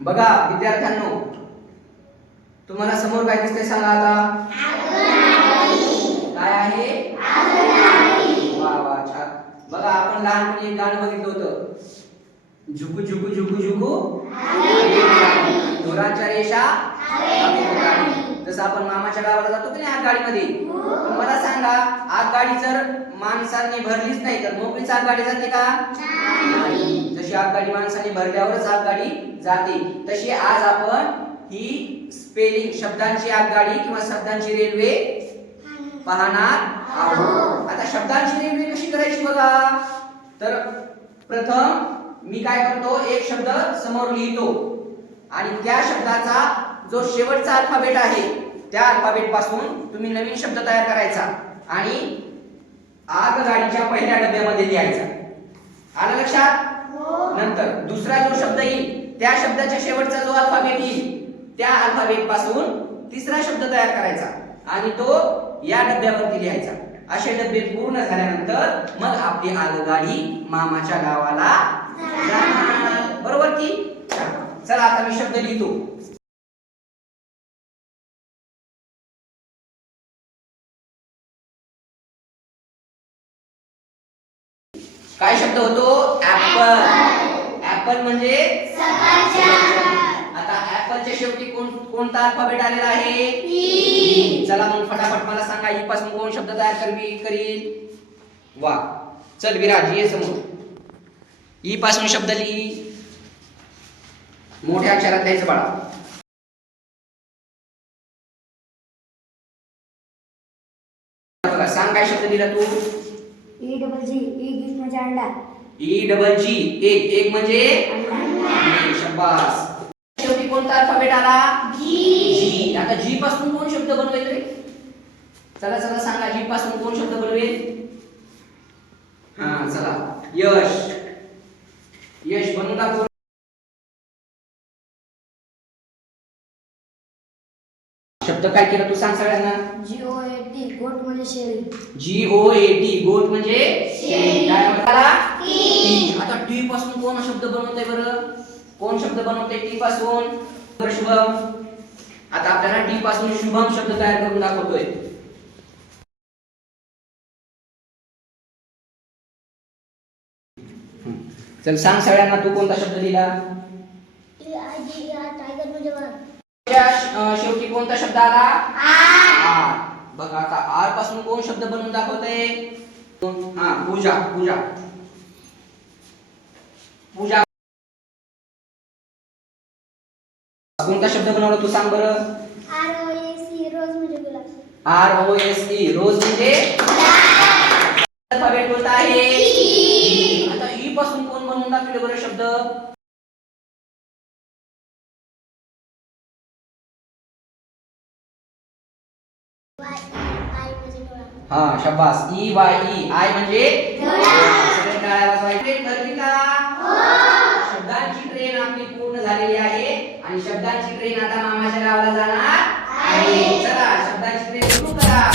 बघा विद्यार्थ्यांनो तुम्हाला समोर काय दिसतंय सांगा आता? काय आहे? वा वा छान. बघा आपण लहानपणी एक गाणं बघितलं होतं. झुकू झुकू झुकू झुकू. दोराच्या रेषा हवेत उडाली. जसं आपण मामाच्या गावाला जातो की नाही आगगाडीमध्ये? पण मला सांगा आगगाडी जर माणसांनी भरलीच नाही तर मोकळीच आगगाडी जाते का? नाही. जशी आगगाडी माणसाने भरल्यावरच आगगाडी जाते तशी आज आपण ही स्पेलिंग शब्दांची आगगाडी किंवा शब्दांची रेल्वे पाहणार आहोत. आता शब्दांची रेल्वे कशी करायची बघा? तर प्रथम मी काय करतो एक शब्द समोर लिहितो. आणि त्या शब्दाचा जो शेवटचा अल्फाबेट आहे त्या अल्फाबेटपासून तुम्ही नवीन शब्द तयार करायचा आणि आगगाडीच्या पहिल्या डब्यामध्ये लिहायचा. आलं लक्षात? नंतर दुसरा जो शब्द येईल त्या शब्दाच्या शेवटचा जो अल्फाबेट येईल त्या अल्फाबेटपासून तिसरा शब्द तयार करायचा आणि तो या डब्यावरती लिहायचा. असे डबे पूर्ण झाल्यानंतर मग आपली आगगाडी मामाच्या गावाला. बरोबर की. चला आता मी शब्द लिहितो. काय शब्द होतो? ऍपल ऍपल म्हणजे आता ऍपलच्या शेवटी कोण कोणता अल्फाबेट आलेला आहे. चला मग फटाफट मला सांगा ई पासून कोण शब्द तयार करवी करील? वा. चल विराज ये समोर. ई पासून शब्द लिही मोठ्या अक्षरात द्यायचं बाळा. सांग काय शब्द लिहिला तू? ई डबल जी ई गीत म्हणजे अंडा. ई डबल जी एक एक म्हणजे? शेवटी कोणता अल्फाबेट आला? जी आता जी पासून कोण शब्द बनवेल रे? चला चला सांगा जी पासून कोण शब्द बनवेल? हा चला. यश. यश बनवून दाखव शब्द काय केला तू सांग सगळ्यांना? जी ओ ए टी गोट म्हणजे शेळी. जी ओ ए टी गोट म्हणजे. काय आता टी पासून कोण शब्द बनवतंय बरं? कोण शब्द बनवतंय टी पासून? शुभम. आता आपल्याला टी पासून शुभम शब्द तयार करून दाखवतोय. चल सांग सगळ्यांना तू कोणता शब्द लिहिला? म्हणजे शेवटी कोणता शब्द आला? बघा आता आरपासून कोण शब्द बनवून दाखवतंय? हा पूजा पूजा. पूजा. कोणता शब्द बनवला तू सांग बरं? आर ओ म्हणजे एस ई रोज म्हणजे? अल्फाबेट कोणता आहे. आता ई पासून कोण बनवून दाखवले बरं शब्द? हा शब्बास ई वाय ई. आय म्हणजे? हो. शब्दांची ट्रेन आपली पूर्ण झालेली आहे. आणि शब्दांची ट्रेन आता मामाच्या गावाला जाणार आहे. चला शब्दांची ट्रेन सुरू करा.